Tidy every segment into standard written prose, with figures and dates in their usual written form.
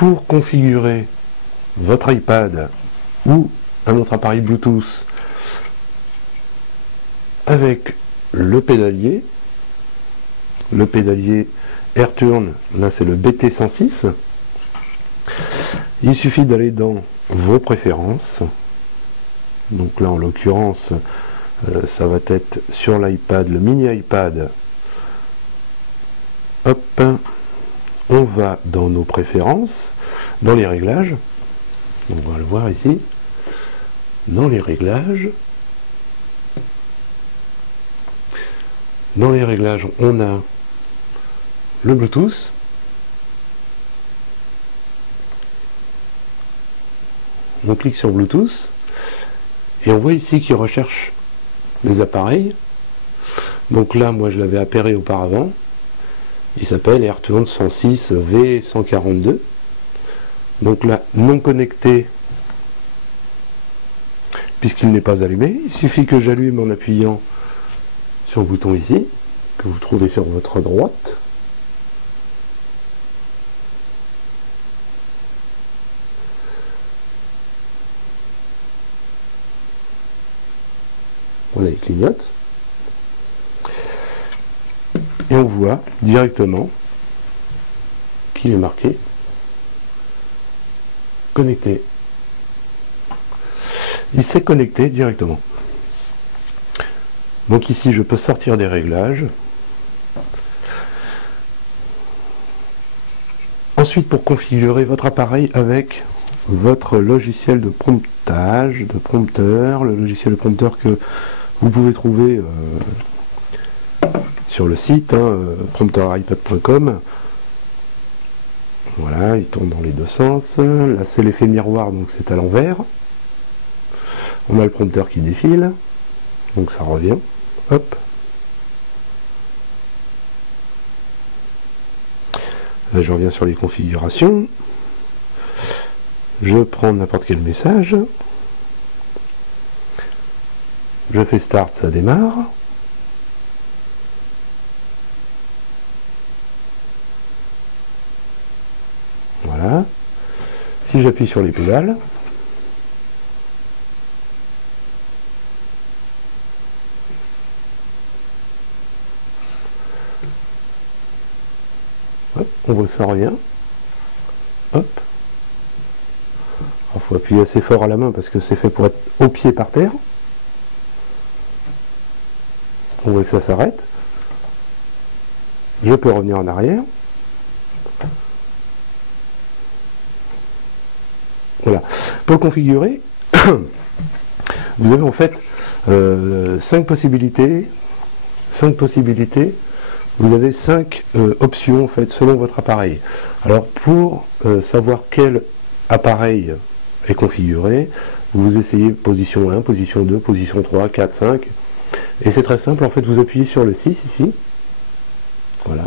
pour configurer votre iPad ou un autre appareil Bluetooth avec le pédalier AirTurn, là c'est le BT106, il suffit d'aller dans vos préférences. Donc là en l'occurrence ça va être sur l'iPad, le mini iPad. Hop, on va dans nos préférences, dans les réglages, on va le voir ici, dans les réglages, on a le Bluetooth, on clique sur Bluetooth, et on voit ici qu'il recherche les appareils. Donc là, moi je l'avais appairé auparavant, il s'appelle AirTurn 106 V142. Donc là, non connecté, puisqu'il n'est pas allumé. Il suffit que j'allume en appuyant sur le bouton ici, que vous trouvez sur votre droite. Voilà, il clignote. Et on voit directement qu'il est marqué connecté. Il s'est connecté directement. Donc ici je peux sortir des réglages. Ensuite, pour configurer votre appareil avec votre logiciel de promptage, de prompteur, le logiciel de prompteur que vous pouvez trouver sur le site, prompteuripad.com. Voilà, il tourne dans les deux sens. Là, c'est l'effet miroir, donc c'est à l'envers. On a le prompteur qui défile, donc ça revient. Hop. Là, je reviens sur les configurations. Je prends n'importe quel message. Je fais Start, ça démarre. Voilà. Si j'appuie sur les pédales, hop, on voit que ça revient. Hop. Il faut appuyer assez fort à la main parce que c'est fait pour être au pied par terre. On voit que ça s'arrête. Je peux revenir en arrière. Voilà. Pour le configurer, vous avez en fait 5 possibilités. Vous avez 5 options en fait selon votre appareil. Alors pour savoir quel appareil est configuré, vous essayez position 1, position 2, position 3, 4, 5. Et c'est très simple, en fait vous appuyez sur le 6 ici. Voilà.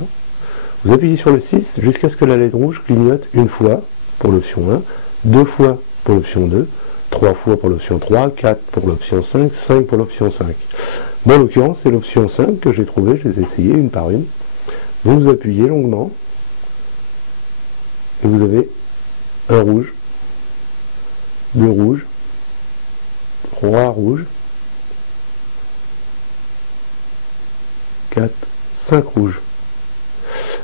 Vous appuyez sur le 6 jusqu'à ce que la lettre rouge clignote une fois pour l'option 1, 2 fois pour l'option 2, 3 fois pour l'option 3, 4 pour l'option 5, 5 pour l'option 5. Bon, en l'occurrence, c'est l'option 5 que j'ai trouvée, je les ai essayées une par une. Vous appuyez longuement, et vous avez un rouge, 2 rouges, 3 rouges, 4, 5 rouges.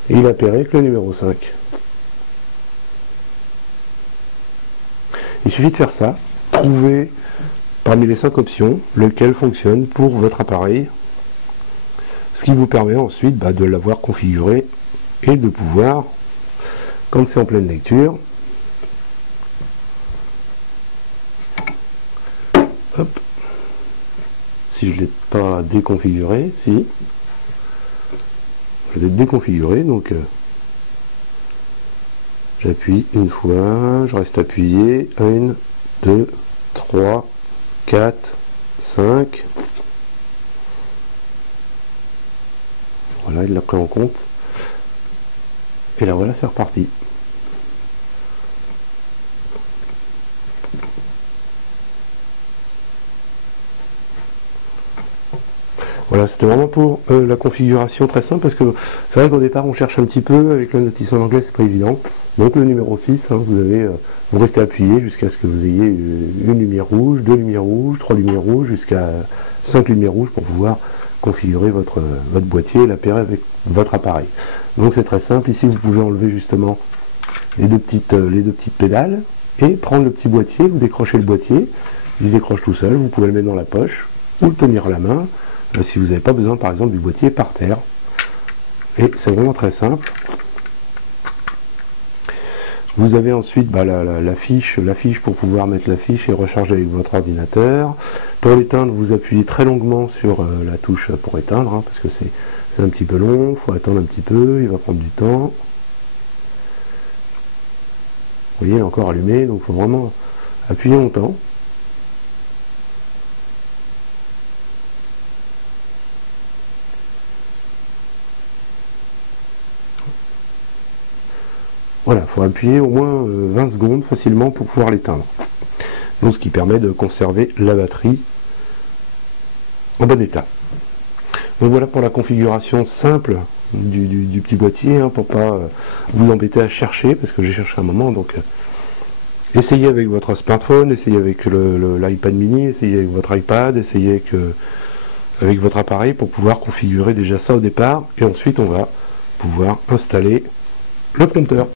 Et il apparaît avec le numéro 5. Il suffit de faire ça, trouver parmi les 5 options lequel fonctionne pour votre appareil, ce qui vous permet ensuite de l'avoir configuré et de pouvoir, quand c'est en pleine lecture, hop, si je ne l'ai pas déconfiguré, si, je l'ai déconfiguré, donc j'appuie une fois, je reste appuyé, 1, 2, 3, 4, 5. Voilà, il l'a pris en compte. Et là voilà, c'est reparti. Voilà, c'était vraiment pour la configuration très simple, parce que c'est vrai qu'au départ on cherche un petit peu, avec la notice en anglais c'est pas évident. Donc le numéro 6, hein, vous restez appuyé jusqu'à ce que vous ayez une lumière rouge, 2 lumières rouges, 3 lumières rouges, jusqu'à 5 lumières rouges pour pouvoir configurer votre boîtier et l'appairer avec votre appareil. Donc c'est très simple. Ici, vous pouvez enlever justement les deux petites pédales et prendre le petit boîtier, vous décrochez le boîtier, il se décroche tout seul, vous pouvez le mettre dans la poche ou le tenir à la main si vous n'avez pas besoin par exemple du boîtier par terre. Et c'est vraiment très simple. Vous avez ensuite la fiche pour pouvoir mettre la fiche et recharger avec votre ordinateur. Pour l'éteindre, vous appuyez très longuement sur la touche pour éteindre, hein, parce que c'est un petit peu long, il faut attendre un petit peu, il va prendre du temps. Vous voyez, il est encore allumé, donc il faut vraiment appuyer longtemps. Voilà, il faut appuyer au moins 20 secondes facilement pour pouvoir l'éteindre. Donc ce qui permet de conserver la batterie en bon état. Donc voilà pour la configuration simple du petit boîtier, hein, pour pas vous embêter à chercher, parce que j'ai cherché un moment. Donc essayez avec votre smartphone, essayez avec l'iPad mini, essayez avec votre iPad, essayez avec votre appareil pour pouvoir configurer déjà ça au départ, et ensuite on va pouvoir installer le prompteur.